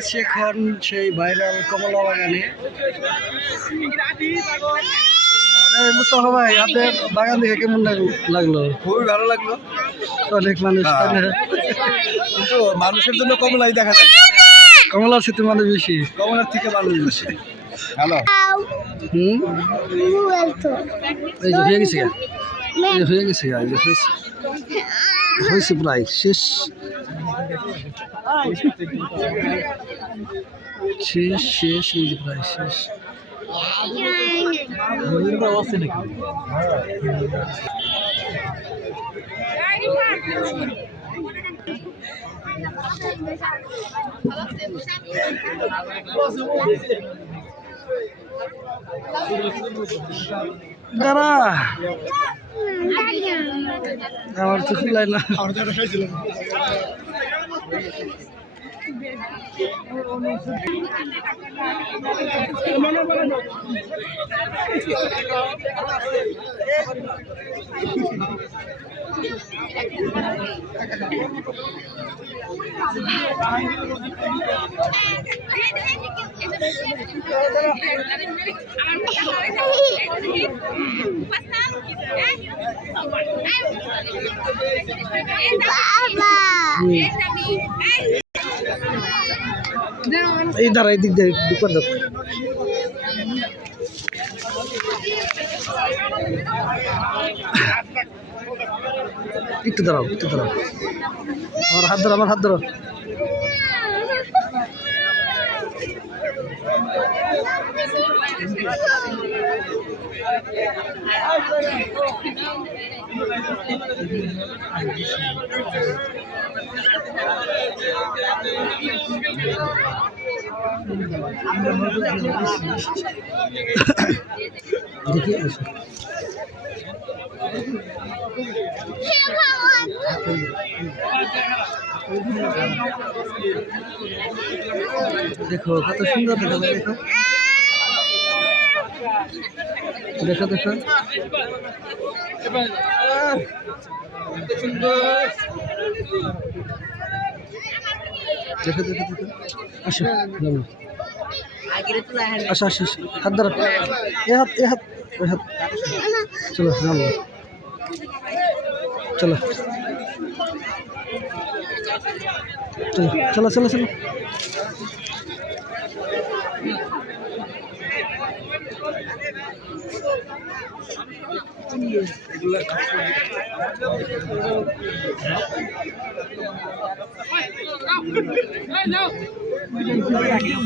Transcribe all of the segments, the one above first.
আছি এখন সেই ভাইরাল কমলা বাগানে। মুস্তাফা ভাই, আপনার বাগান দেখে কেমন লাগলো? খুবই ভালো লাগলো। অনেক মানুষ, কিন্তু মানুষের জন্য কমলাই দেখা যায়, কমলার সাথে মানুষ বেশি, কমলার থেকে মানুষ বেশি। হ্যালো, এই যে হয়ে গেছে, হয়ে গেছে, হয়েছে প্রায় শেষ শেষ শেষ, এই যে প্রায় শেষ। দাঁড়া, আমার তো খুলাই না। এই দাঁড়া, এই দিক দিয়ে দোকান দাও। একটু দাঁড়াও, একটু দাঁড়াও, আমার হাত ধরো, আমার হাত ধরো। দেখি দেখো কত সুন্দর, দেখো দেখো দেখো দেখো দেখো দেখো দেখো। আসো, আসো আসো, হাত ধরো, এ হাত, এ হাত, ওই হাত। চলো নামো, চলো চলো চলো চলো।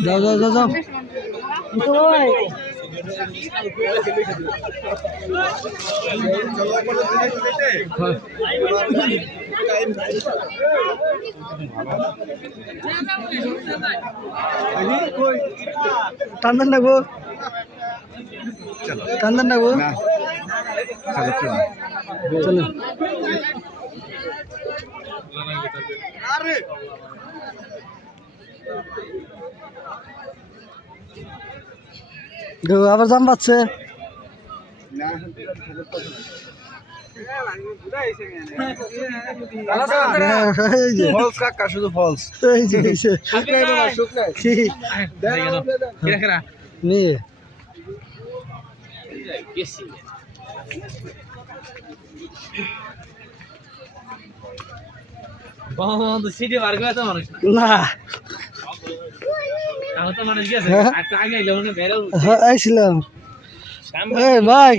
যাও যাও যাও যাও। টান্দান লাগবো, টান্দান লাগবো, চলো। আবার জাম পাচ্ছে, শুধু ফলস মেয়ে না আইছিলাম ভাই।